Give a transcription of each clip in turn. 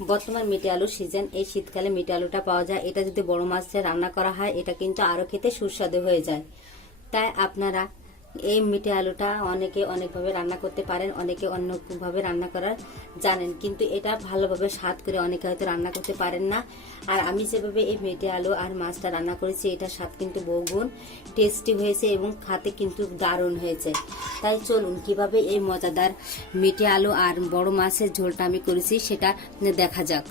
বর্তমান মিটে আলু সিজন, এই শীতকালে মিটে আলুটা পাওয়া যায়। এটা যদি বড় মাছে রান্না করা হয় এটা কিন্তু আরো খেতে সুস্বাদু হয়ে যায়। তাই আপনারা এই মিটে আলুটা অনেকে অনেকভাবে রান্না করতে পারেন, অনেকে অন্যভাবে রান্না করার জানেন, কিন্তু এটা ভালোভাবে স্বাদ করে অনেকে হয়তো রান্না করতে পারেন না। আর আমি যেভাবে এই মিটে আলু আর মাছটা রান্না করেছি এটার স্বাদ কিন্তু বহুগুণ টেস্টি হয়েছে এবং খেতে কিন্তু দারুণ হয়েছে। তাই চলুন কিভাবে এই মজাদার মিটে আলু আর বড় মাছের ঝোলটা আমি করেছি সেটা দেখা যাক।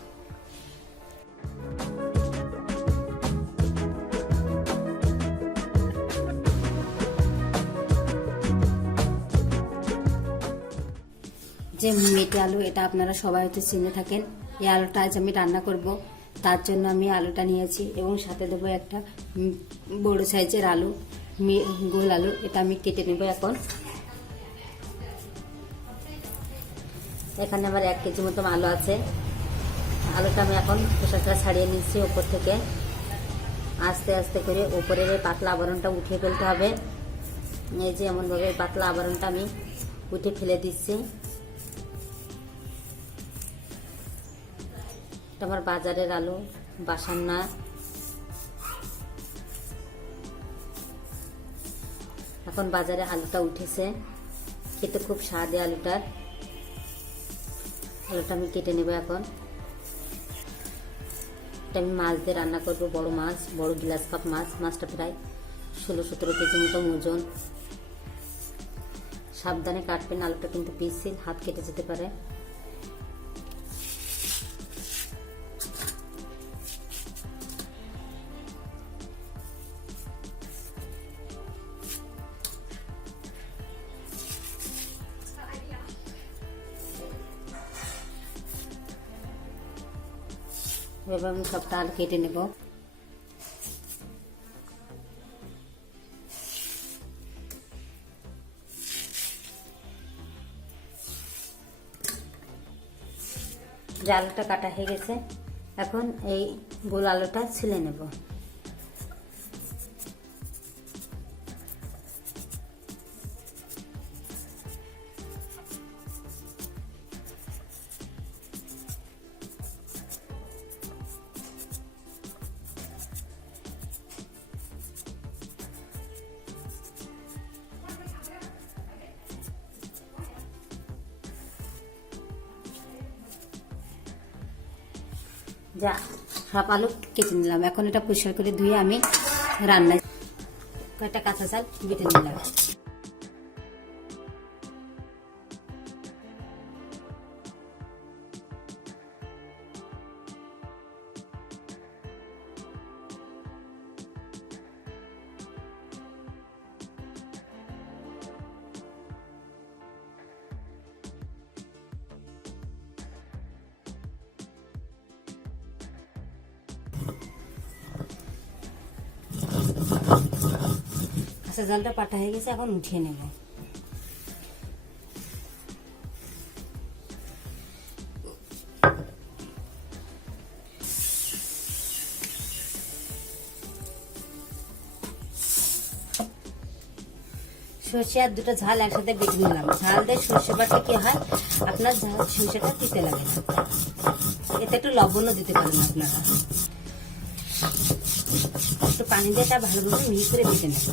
যে মেটে আলু, এটা আপনারা সবাই হয়তো চিনে থাকেন। এই আলুটা আজ আমি রান্না করব, তার জন্য আমি আলুটা নিয়েছি এবং সাথে দেবো একটা বড় সাইজের আলু, গোল আলু। এটা আমি কেটে নেব এখন। এখানে আমার 1 কেজি মতো আলু আছে। আলুটা আমি এখন খোসাটা ছাড়িয়ে নিচ্ছি উপর থেকে। আস্তে আস্তে করে উপরের এই পাতলা আবরণটা উঠিয়ে ফেলতে হবে। এই যে এমনভাবে পাতলা আবরণটা আমি উঠে ফেলে দিচ্ছি। আমার বাজারের আলু, বাসার না। এখন বাজারে আলুটা উঠেছে, খেতে খুব স্বাদে আলুটা আমি কেটে নেব এখন। এটা আমি মাছ দিয়ে রান্না করব, বড় মাছ, বড় গ্লাস কাপ মাছ। মাছটা প্রায় 16-17 কেজি মতো ওজন। সাবধানে কাটবেন, আলুটা কিন্তু পিচ্ছিল, হাত কেটে যেতে পারে। এবার আমি সবটা আলু কেটে নেব। যে আলুটা কাটা হয়ে গেছে, এখন এই গোল আলুটা ছিলে নেব। যা সব আলু কেটে নিলাম। এখন এটা পরিষ্কার করে ধুয়ে আমি রান্নায় কয়েকটা কাঁচা চাল বেটে নিলাম। কাঁচা জালটা পাটা হয়ে গেছে, এখন উঠিয়ে নেব। সর্ষে আর দুটো ঝাল একসাথে বেটে নিলাম। ঝাল দিয়ে সর্ষে বাটলে কি হয়, আপনার সর্ষেটা দিতে লাগে না। এতে একটু লবণও দিতে পারেন আপনারা। একটু পানি দিয়ে এটা ভালোভাবে মিহি করে বেটে নেব।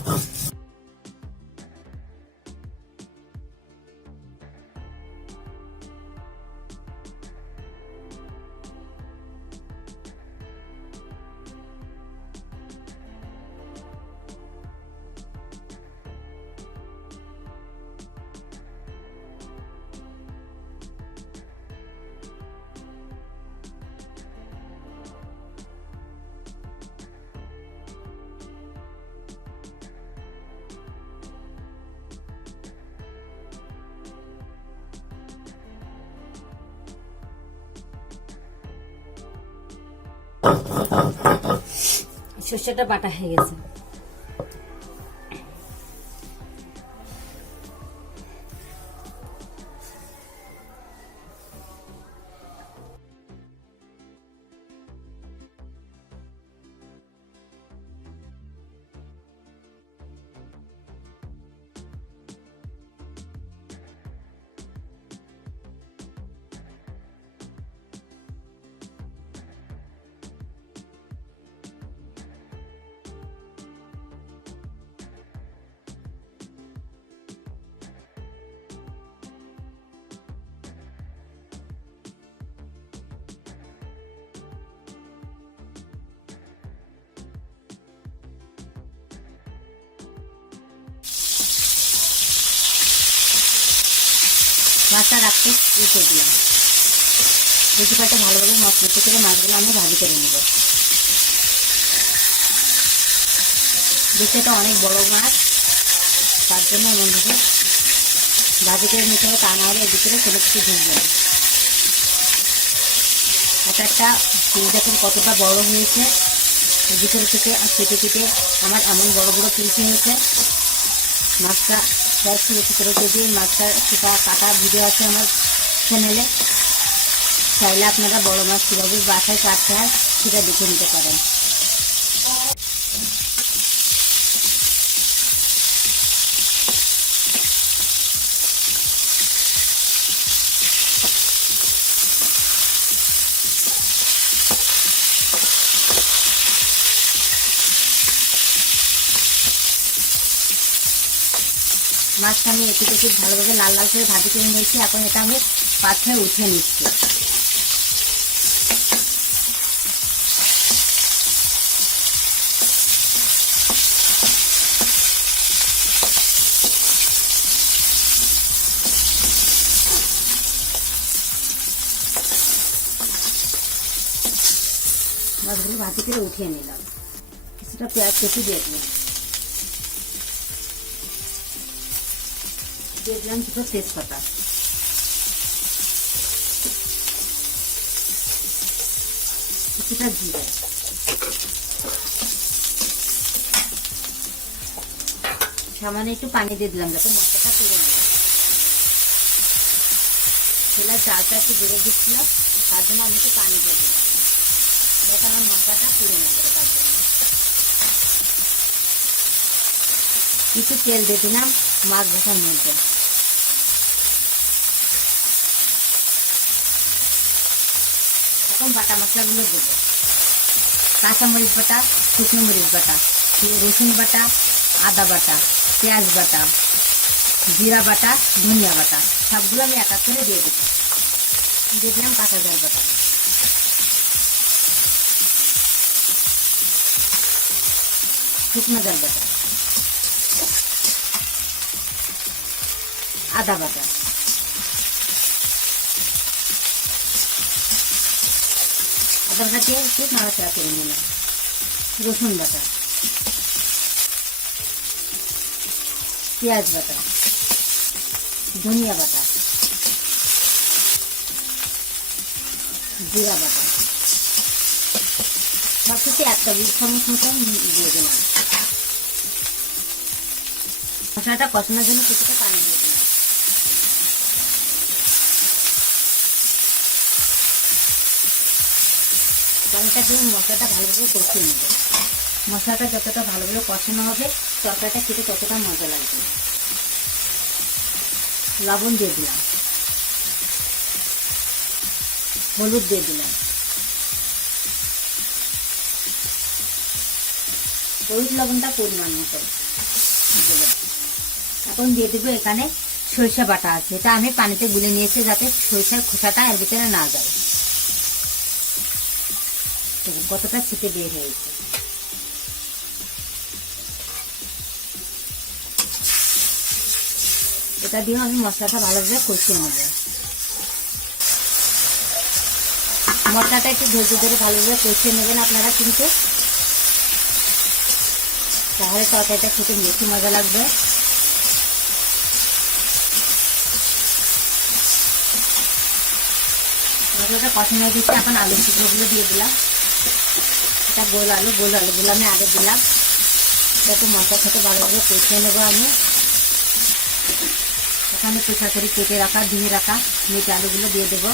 সর্ষেটা বাটা হয়ে গেছে। মাছটা রাখতে উঠে দিলাম। রুটি পাটা ভালোভাবে মশলা করে মাছগুলো আমি ভাজি করে নেব। এটা অনেক বড় মাছ, তার জন্য এমনভাবে ভাজি করে নিতে হবে, তা না হলে এর ভিতরে কোনো কিছু ঢুকবে না। একটা পিস দেখুন কতটা বড় হয়েছে, ভিতরে থেকে কেটে কেটে আমার এমন বড় বড় পিস হয়েছে। মাছটা 10 থেকে 17 কেজি মাছটা সেটা কাটা ভিডিও আছে আমার চ্যানেলে, চাইলে আপনারা বড় মাছ কীভাবে বাসায় কাটতে হয় সেটা দেখে নিতে পারেন। মাছটা আমি একটু একটু ভালোভাবে লাল লাল করে ভাজি করে নিয়েছি। এখন এটা আমি পাত্রে উঠিয়ে নিচ্ছি। মাছগুলো ভাজি করে উঠিয়ে নিলাম। কিছুটা পেঁয়াজ কেটে দিয়ে দিলাম, দিয়ে দিলাম দুটো তেজপাতা, কিছুটা জিরে, সামান্য একটু পানি দিয়ে দিলাম যাতে মশলাটা তুলে নেয়। সেটা চালটা একটু বেড়ে দিচ্ছিলাম, তার জন্য আমি একটু পানি দিয়ে দিলাম যাতে আমার মশলাটা তুলে নেয়। তার জন্য কিছু তেল দিয়ে দিলাম মাছ ভাজার মধ্যে। এখন বাটা মশলাগুলো দেবো। কাঁচা মরিচ বাটা, শুকনো মরিচ বাটা, রসুন বাটা, আদা বাটা, পেঁয়াজ বাটা, জিরা বাটা, ধনিয়া বাটা সবগুলো আমি এক এক করে দিয়ে দেবো। দিয়ে দিলাম কাঁচা ঝাল বাটা, শুকনো ঝাল বাটা, আদা বাটা, আদা বাটা দিয়ে একটু নাড়াচাড়া করে নিলাম, রসুন বাটা, পেঁয়াজ বাটা, ধনিয়া বাটা, জিরা বাটা সব কিছু 1 টেবিল চামচ মতন দিয়ে দিলাম। মশলাটা কষানোর জন্য কিছুটা পানি দিয়ে দিলাম। পানিটা দিয়ে মশলাটা ভালোভাবে কষিয়ে নেব। মশলাটা যতটা ভালোভাবে কষানো হবে তরকারিটা খেতে ততটা মজা লাগবে। লবণ দিয়ে দিলাম, হলুদ দিয়ে দিলাম, হলুদ লবণটা পরিমাণ মতো দেবো। এখন দিয়ে দেবো এখানে সরিষা বাটা আছে, এটা আমি পানিতে গুলে নিয়েছি যাতে সরিষার খোসাটা এর ভিতরে না যায়। দেখুন কতটা ছিটে বের হয়েছে। এটা দিয়ে আমি মশলাটা ভালোভাবে কষিয়ে নেব। মশলাটা একটু ধৈর্য ধরে ভালোভাবে কষিয়ে নেবেন আপনারা, কিন্তু তাহলে তরকারিটা খেতে বেশি মজা লাগবে। মশলাটা কষানো হয়ে গেছে, এখন আলু টুকরোগুলো দিয়ে দিলাম। এটা গোল আলুগুলো আমি আগে দিলাম, যাতে মশলার সাথে ভালোভাবে কষিয়ে নেবো আমি। এখানে পেঁচা করে কেটে রাখা ধুয়ে রাখা মেটে আলুগুলো দিয়ে দেবো।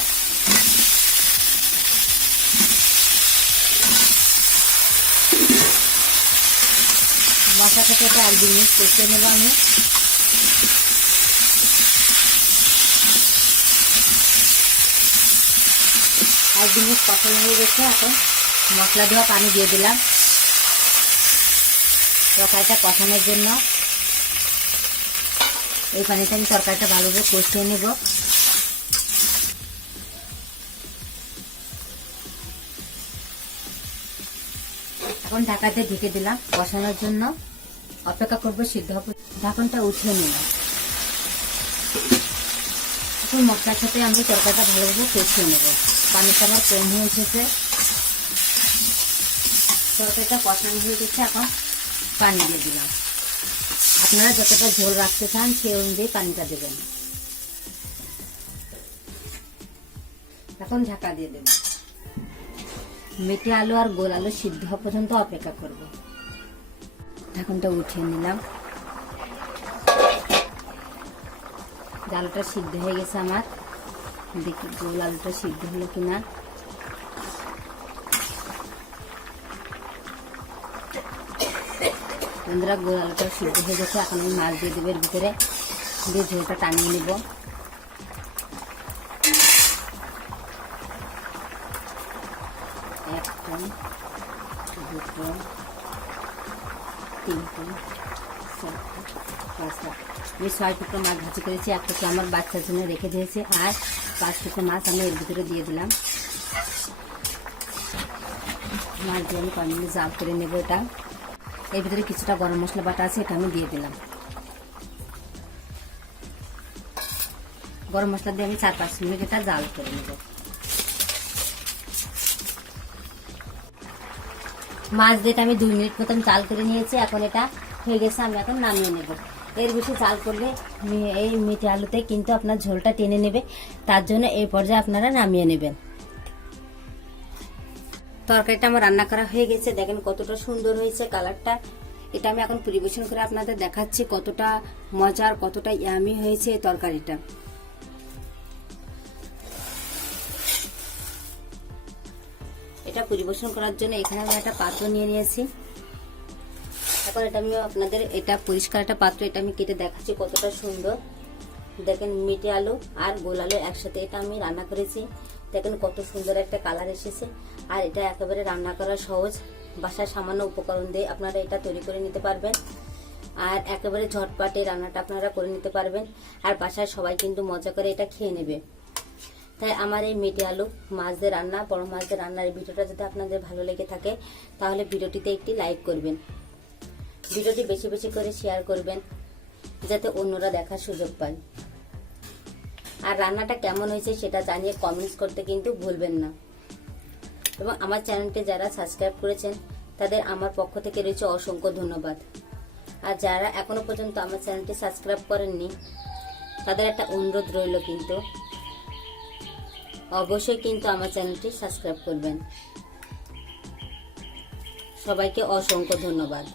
মশলার সাথে এটা 1-2 মিনিট কষিয়ে নেবো আমি। আর 2 মিনিট কষানো হয়ে গেছে, এখন মশলা দেওয়া পানি দিয়ে দিলাম তরকারিটা কষানোর জন্য। এই পানিতে আমি তরকারিটা ভালোভাবে কষিয়ে নেব। এখন ঢাকাতে ঢেকে দিলাম কষানোর জন্য, অপেক্ষা করবো সিদ্ধ হবে। ঢাকনটা উঠিয়ে নিলাম। এখন মশলার সাথে আমি তরকারিটা ভালোভাবে কষিয়ে নেব। পানিটা আমার কম হয়ে এসেছে, তরকারিটা কষানো হয়ে গেছে। এখন পানি দিয়ে দিলাম। আপনারা যতটা ঝোল রাখতে চান সেই অনুযায়ী পানিটা দেবেন। এখন ঢাকা দিয়ে দেব। মেটে আলু আর গোল আলু সিদ্ধ হওয়া পর্যন্ত অপেক্ষা করব। ঢাকনটা উঠিয়ে নিলাম। আলুটা সিদ্ধ হয়ে গেছে আমার। দেখি গোল আলুটা সিদ্ধ হলো কিনা। বন্ধুরা, গোল আলুটা সিদ্ধ হয়ে গেছে। এখন আমি মাছ দিয়ে দেবো এর ভিতরে, দিয়ে ঝোলটা টানিয়ে নেব। একটা, দুটো, তিনটে, চারটে, পাঁচটা। আমি 6 টুকরো মাছ ভাজি করেছি। এক টুকরো আমার বাচ্চার জন্য রেখে দিয়েছি, আর 5 টুকরো মাছ আমি এর ভিতরে দিয়ে দিলাম। মাছ দিয়ে আমি কন্টিনিউ জাল করে নেব। এটা এর ভিতরে কিছুটা গরম মশলা বাটা আছে, এটা আমি দিয়ে দিলাম। গরম মশলা দিয়ে আমি 4-5 মিনিট এটা জাল করে নেব। মাছ দিয়ে আমি 2 মিনিট মতন জাল করে নিয়েছি। এখন এটা হয়ে গেছে, আমি এখন নামিয়ে নেব। এর বেশি জাল করলে এই মিঠে আলুতে কিন্তু আপনার ঝোলটা টেনে নেবে, তার জন্য এই পর্যায়ে আপনারা নামিয়ে নেবেন। তরকারিটা আমার রান্না করা হয়ে গেছে। দেখেন কতটা সুন্দর হয়েছে কালারটা। এটা আমি এখন পরিবেশন করে আপনাদের দেখাচ্ছি কতটা মজার, কতটা ইয়ামি হয়েছে এই তরকারিটা। এটা পরিবেশন করার জন্য এখানে আমি একটা পাত্র নিয়ে নিয়েছি। এখন এটা আমি আপনাদের, এটা পরিষ্কার একটা পাত্র, এটা আমি কেটে দেখাচ্ছি কতটা সুন্দর। দেখেন মিটে আলু আর গোল আলু একসাথে এটা আমি রান্না করেছি। দেখেন কত সুন্দর একটা কালার এসেছে। আর এটা একেবারে রান্না করা সহজ, বাসায় সামান্য উপকরণ দিয়ে আপনারা এটা তৈরি করে নিতে পারবেন। আর একেবারে ঝটপটে রান্নাটা আপনারা করে নিতে পারবেন। আর বাসায় সবাই কিন্তু মজা করে এটা খেয়ে নেবে। তাই আমার এই মিটে আলু মাছ দিয়ে রান্না, বড় মাছ দিয়ে রান্নার এই ভিডিওটা যদি আপনাদের ভালো লেগে থাকে তাহলে ভিডিওটিতে একটি লাইক করবেন। ভিডিওটি বেশি বেশি করে শেয়ার করবেন যাতে অন্যরা দেখার সুযোগ পায়। আর রান্নাটা কেমন হয়েছে সেটা জানিয়ে কমেন্টস করতে কিন্তু ভুলবেন না। এবং আমার চ্যানেলটি যারা সাবস্ক্রাইব করেছেন তাদের আমার পক্ষ থেকে রয়েছে অসংখ্য ধন্যবাদ। আর যারা এখনো পর্যন্ত আমার চ্যানেলটি সাবস্ক্রাইব করেননি তাদের একটা অনুরোধ রইল, কিন্তু অবশ্যই কিন্তু আমার চ্যানেলটি সাবস্ক্রাইব করবেন। সবাইকে অসংখ্য ধন্যবাদ।